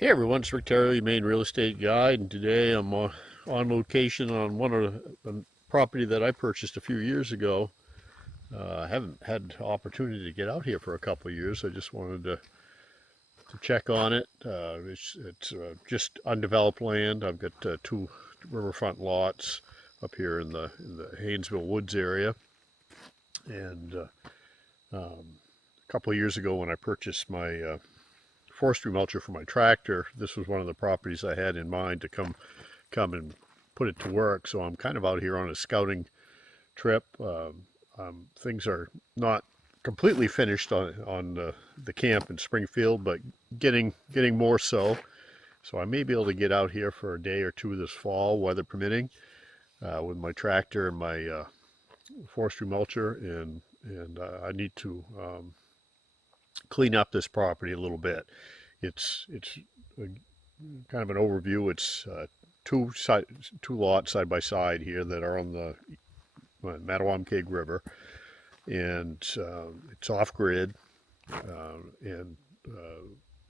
Hey everyone, it's Rick Theriault-Your Maine Real Estate Guide, and today I'm on location on one of the property that I purchased a few years ago. I haven't had the opportunity to get out here for a couple of years. I just wanted to check on it. It's just undeveloped land. I've got two riverfront lots up here in the Haynesville woods area, and a couple of years ago when I purchased my forestry mulcher for my tractor, this was one of the properties I had in mind to come and put it to work. So I'm kind of out here on a scouting trip. Things are not completely finished on the camp in Springfield, but getting more so. So I may be able to get out here for a day or two this fall, weather permitting, with my tractor and my forestry mulcher, and I need to clean up this property a little bit. It's a, kind of an overview. It's two lots side by side here that are on the Mattawamkeag River, and it's off grid, and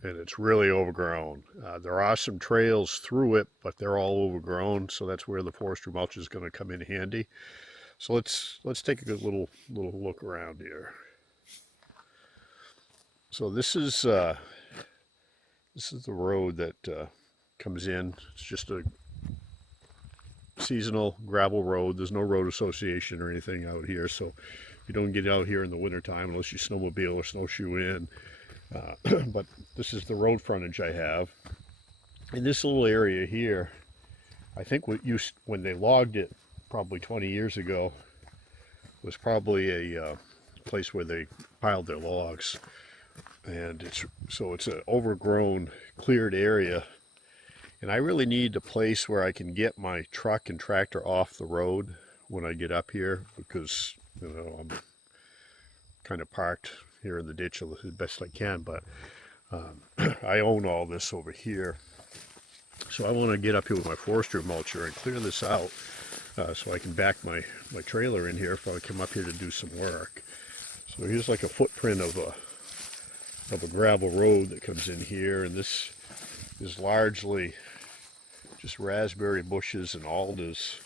it's really overgrown. There are some trails through it, but they're all overgrown, so that's where the forestry mulch is going to come in handy. So let's take a good little look around here. So this is the road that comes in. It's just a seasonal gravel road. There's no road association or anything out here, so you don't get out here in the wintertime unless you snowmobile or snowshoe in. But this is the road frontage I have. In this little area here, I think when they logged it probably 20 years ago, was probably a place where they piled their logs. And it's an overgrown, cleared area, and I really need a place where I can get my truck and tractor off the road when I get up here, because I'm kind of parked here in the ditch as best I can, but I own all this over here, so I want to get up here with my forestry mulcher and clear this out, so I can back my trailer in here if I come up here to do some work. So here's like a footprint of a gravel road that comes in here, and this is largely just raspberry bushes and alders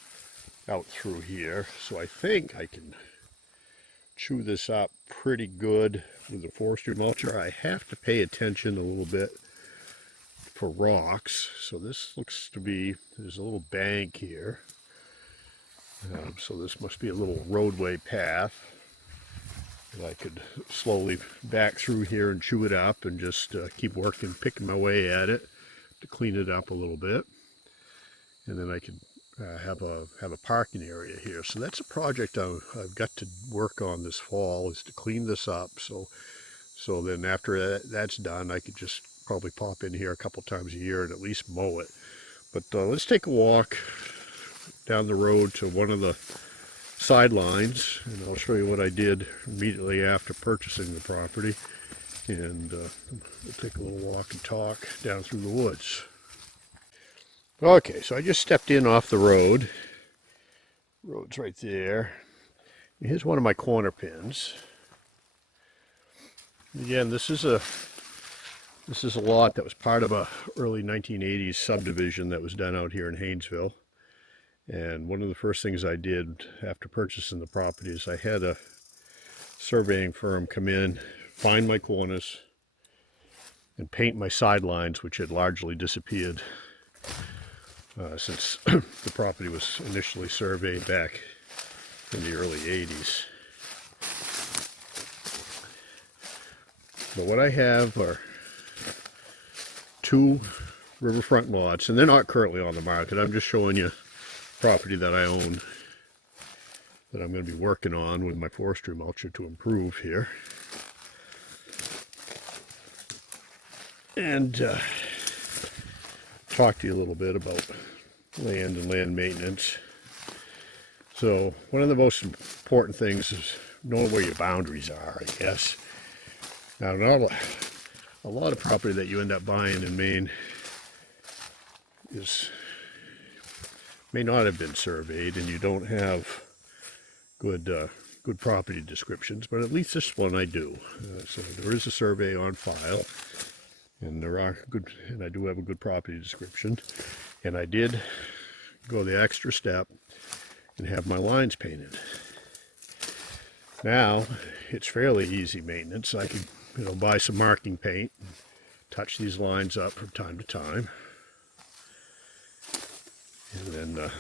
out through here. So I think I can chew this up pretty good with the forestry mulcher. I have to pay attention a little bit for rocks. So this looks to be, there's a little bank here. So this must be a little roadway path. I could slowly back through here and chew it up and just keep working, picking my way at it to clean it up a little bit. And then I could have a parking area here. So that's a project I've got to work on this fall, is to clean this up. So then after that's done, I could just probably pop in here a couple times a year and at least mow it. But let's take a walk down the road to one of the sidelines, and I'll show you what I did immediately after purchasing the property, and we'll take a little walk and talk down through the woods. Okay, so I just stepped in off the road. Road's right there. Here's one of my corner pins. Again, this is a lot that was part of a early 1980s subdivision that was done out here in Haynesville. And one of the first things I did after purchasing the property is I had a surveying firm come in, find my corners, and paint my sidelines, which had largely disappeared since the property was initially surveyed back in the early 80s. But what I have are two riverfront lots, and they're not currently on the market. I'm just showing you property that I own that I'm going to be working on with my forestry mulcher to improve here. And talk to you a little bit about land and land maintenance. So one of the most important things is knowing where your boundaries are, I guess. Now, a lot of property that you end up buying in Maine may not have been surveyed, and you don't have good property descriptions, but at least this one I do. So there is a survey on file, And there are good, and I do have a good property description. And I did go the extra step and have my lines painted. Now it's fairly easy maintenance. I could, buy some marking paint, and touch these lines up from time to time, and then the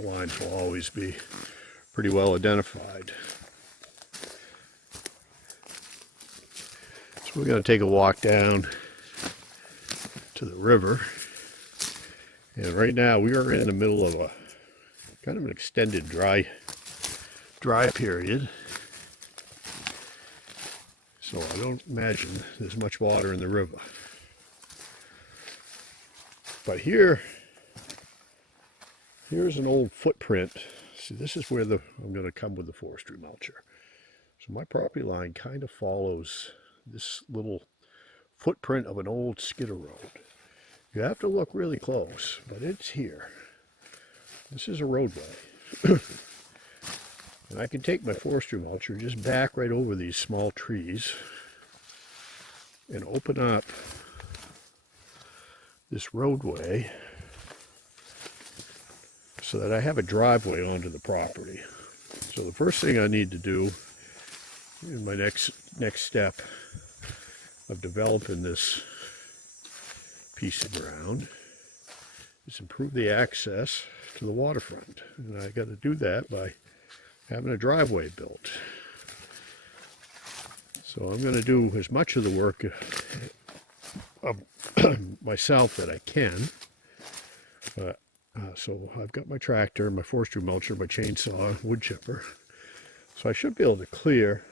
lines will always be pretty well identified. So we're going to take a walk down to the river, and right now we are in the middle of a kind of an extended dry period, so I don't imagine there's much water in the river. But here's an old footprint. See, this is where I'm going to come with the forestry mulcher. So my property line kind of follows this little footprint of an old skidder road. You have to look really close, but it's here. This is a roadway. And I can take my forestry mulcher, just back right over these small trees and open up this roadway so that I have a driveway onto the property. So the first thing I need to do in my next step of developing this piece of ground is improve the access to the waterfront. And I got to do that by having a driveway built. So I'm going to do as much of the work of myself that I can. So I've got my tractor, my forestry mulcher, my chainsaw, wood chipper. So I should be able to clear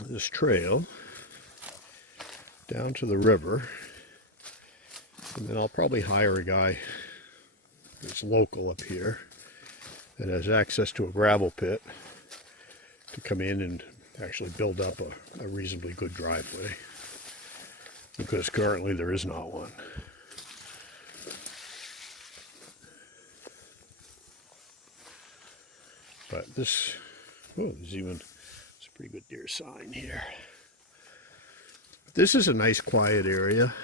this trail down to the river. And then I'll probably hire a guy that's local up here that has access to a gravel pit to come in and actually build up a reasonably good driveway, because currently there is not one. But there's a pretty good deer sign here. This is a nice quiet area.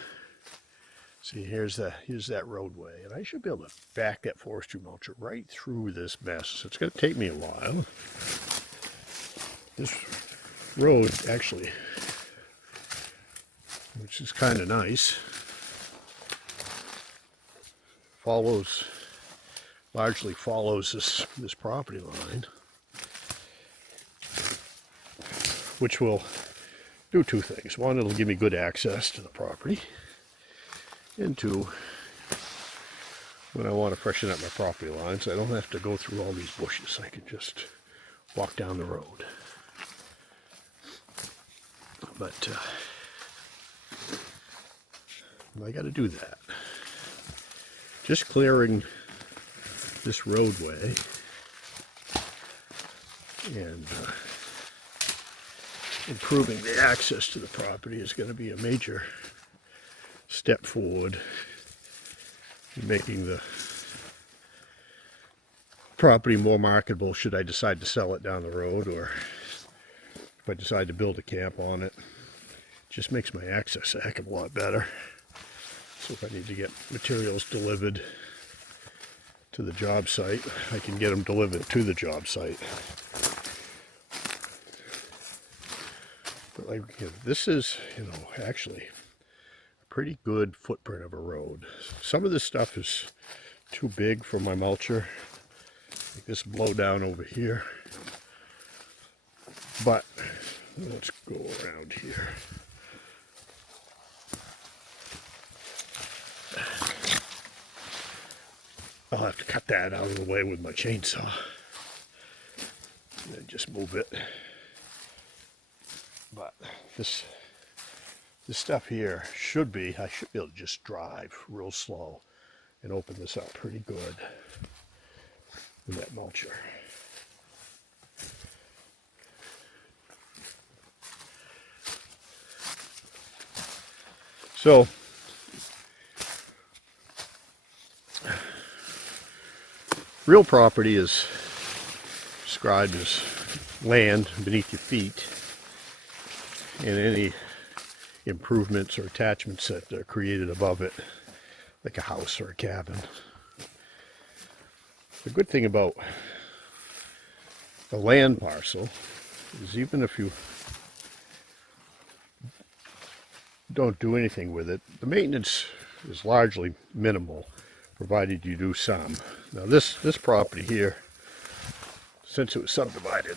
See, here's that roadway, and I should be able to back that forestry mulcher right through this mess. It's going to take me a while. This road actually, which is kind of nice, largely follows this property line, which will do two things. One, it'll give me good access to the property. And two, when I want to freshen up my property lines, I don't have to go through all these bushes. I can just walk down the road. But I got to do that. Just clearing this roadway and improving the access to the property is going to be a major step forward in making the property more marketable should I decide to sell it down the road, or if I decide to build a camp on it. Just makes my access a heck of a lot better. So if I need to get materials delivered to the job site, I can get them delivered to the job site. But this is, actually a pretty good footprint of a road. Some of this stuff is too big for my mulcher, like this blow down over here. But let's go around here. I'll have to cut that out of the way with my chainsaw and then just move it. But this stuff here I should be able to just drive real slow and open this up pretty good with that mulcher. So real property is described as land beneath your feet, and any improvements or attachments that are created above it, like a house or a cabin. The good thing about the land parcel is even if you don't do anything with it, the maintenance is largely minimal, provided you do some. Now this property here, since it was subdivided,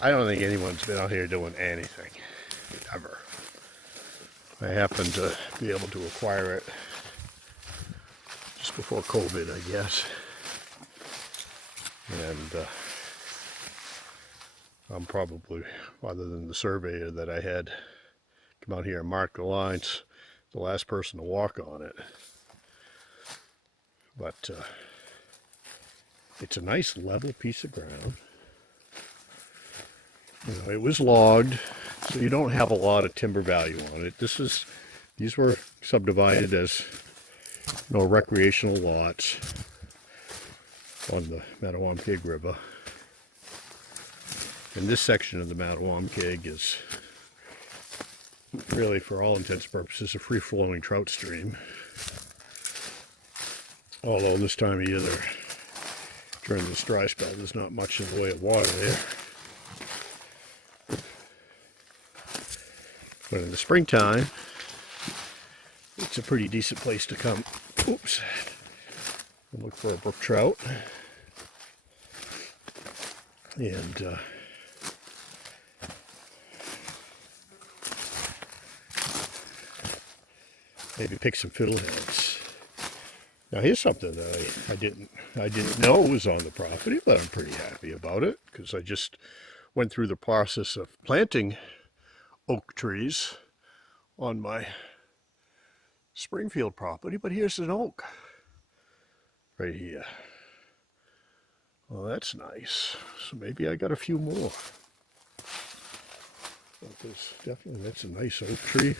I don't think anyone's been out here doing anything, ever. I happened to be able to acquire it just before COVID, I guess. And I'm probably, other than the surveyor that I had come out here and mark the lines, the last person to walk on it. But it's a nice level piece of ground. You know, it was logged, so you don't have a lot of timber value on it. These were subdivided as, you know, recreational lots on the Mattawamkeag River. And this section of the Mattawamkeag is really, for all intents and purposes, a free-flowing trout stream. Although this time of year, during this dry spell, there's not much in the way of water there. But in the springtime, it's a pretty decent place to come. Oops. And look for a brook trout. And maybe pick some fiddleheads. Now here's something that I didn't know was on the property, but I'm pretty happy about it because I just went through the process of planting oak trees on my Springfield property, but here's an oak right here. Well, that's nice. So maybe I got a few more. But that's a nice oak tree.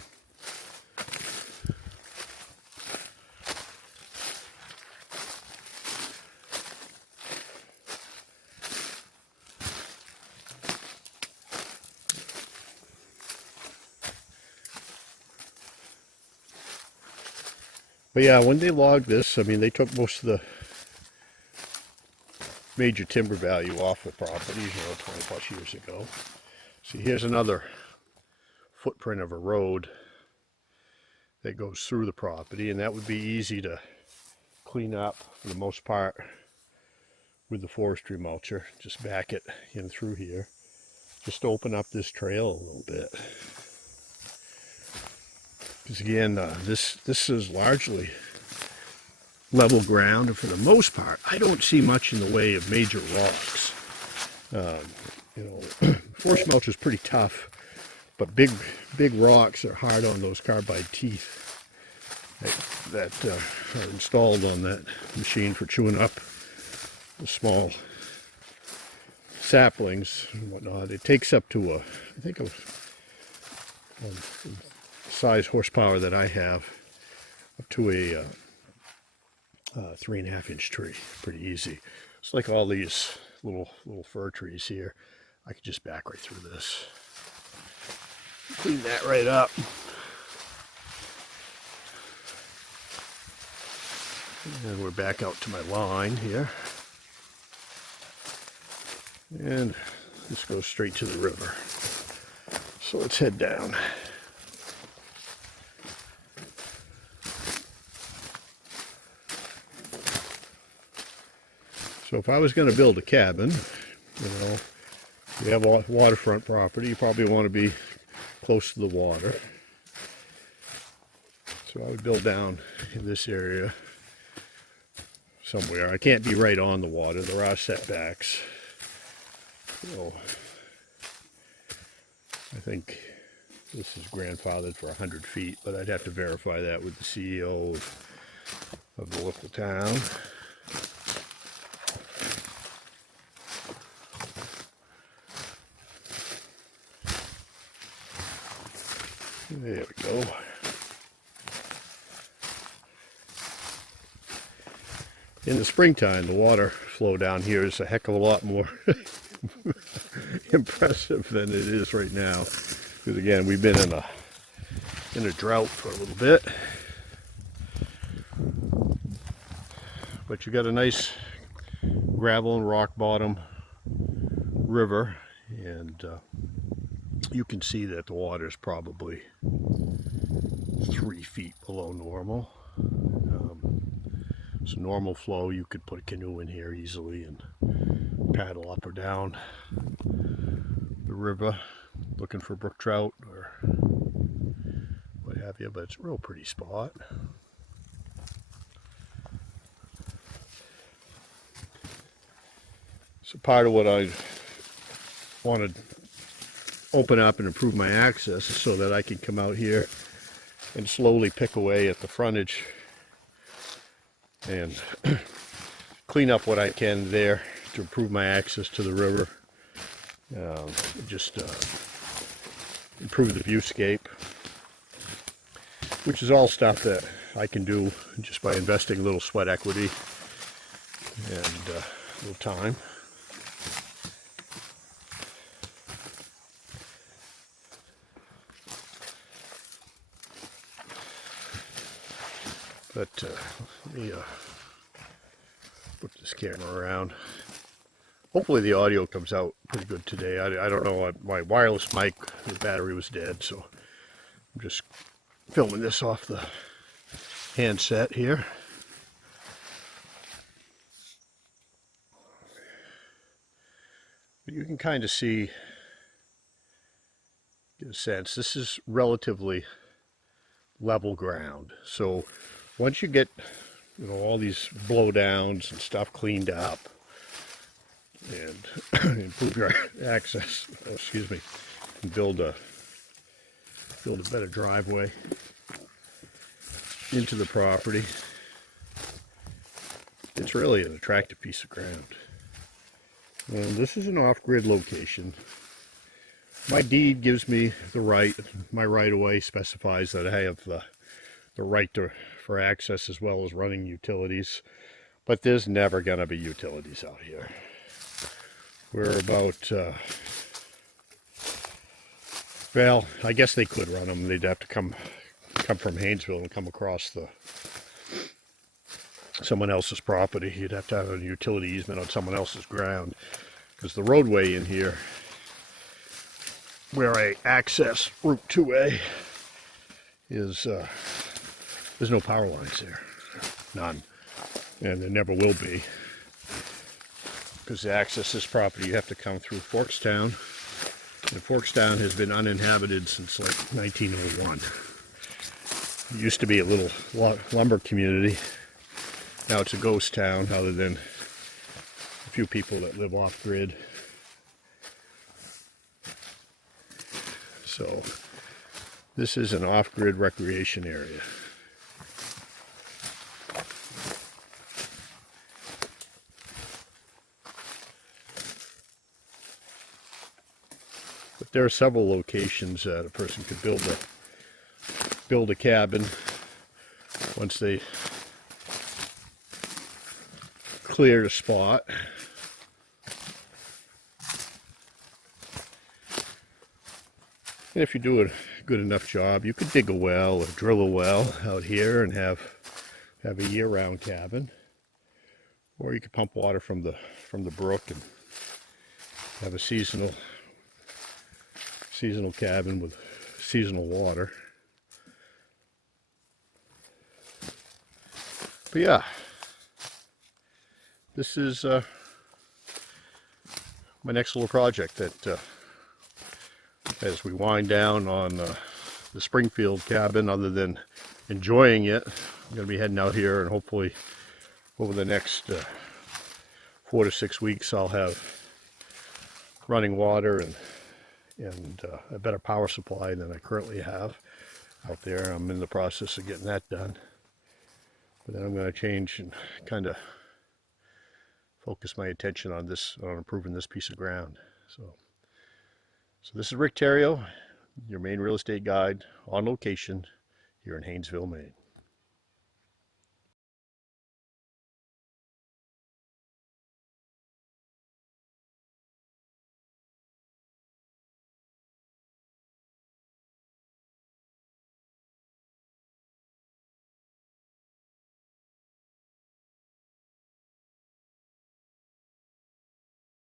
But yeah, when they logged this, I mean, they took most of the major timber value off the property, 20 plus years ago. See, here's another footprint of a road that goes through the property, and that would be easy to clean up for the most part with the forestry mulcher. Just back it in through here, just to open up this trail a little bit. Because again, this is largely level ground, and for the most part, I don't see much in the way of major rocks. You know, forest mulch is pretty tough, but big rocks are hard on those carbide teeth that are installed on that machine for chewing up the small saplings and whatnot. It takes up to I think size horsepower that I have, up to a 3.5 inch tree. Pretty easy. It's like all these little fir trees here. I could just back right through this. Clean that right up. And we're back out to my line here. And this goes straight to the river. So let's head down. So if I was going to build a cabin, you know, you have a waterfront property, you probably want to be close to the water. So I would build down in this area somewhere. I can't be right on the water. There are setbacks. So I think this is grandfathered for 100 feet, but I'd have to verify that with the CEO of the local town. There we go. In the springtime, the water flow down here is a heck of a lot more impressive than it is right now. Because again, we've been in in a drought for a little bit. But you got a nice gravel and rock bottom river, and you can see that the water is probably 3 feet below normal. So normal flow, you could put a canoe in here easily and paddle up or down the river looking for brook trout or what have you, but it's a real pretty spot. So part of what I want to open up and improve my access so that I can come out here and slowly pick away at the frontage and clean up what I can there to improve my access to the river. Just improve the viewscape, which is all stuff that I can do just by investing a little sweat equity and a little time. But let me put this camera around. Hopefully the audio comes out pretty good today. I don't know, my wireless mic, the battery was dead, so I'm just filming this off the handset here. But you can kind of see, get a sense, this is relatively level ground. So once you get, all these blowdowns and stuff cleaned up and improve your access, and build a better driveway into the property, it's really an attractive piece of ground. And this is an off-grid location. My deed gives me the right, my right-of-way specifies that I have the right for access as well as running utilities, but there's never going to be utilities out here. We're about, well, I guess they could run them. They'd have to come from Haynesville and come across someone else's property. You'd have to have a utility easement on someone else's ground, because the roadway in here where I access Route 2A is, there's no power lines there, none, and there never will be, because to access this property you have to come through Forkstown, and Forkstown has been uninhabited since like 1901. It used to be a little lumber community. Now it's a ghost town, other than a few people that live off-grid. So this is an off-grid recreation area. But there are several locations that a person could build a cabin once they cleared a spot. And if you do a good enough job, you could dig a well or drill a well out here and have a year-round cabin, or you could pump water from the brook and have a seasonal cabin with seasonal water. But yeah, this is my next little project that as we wind down on the Springfield cabin, other than enjoying it, I'm going to be heading out here, and hopefully over the next 4 to 6 weeks I'll have running water and a better power supply than I currently have out there. I'm in the process of getting that done. But then I'm going to change and kind of focus my attention on improving this piece of ground. So this is Rick Theriault, your Maine real estate guide on location here in Haynesville, Maine.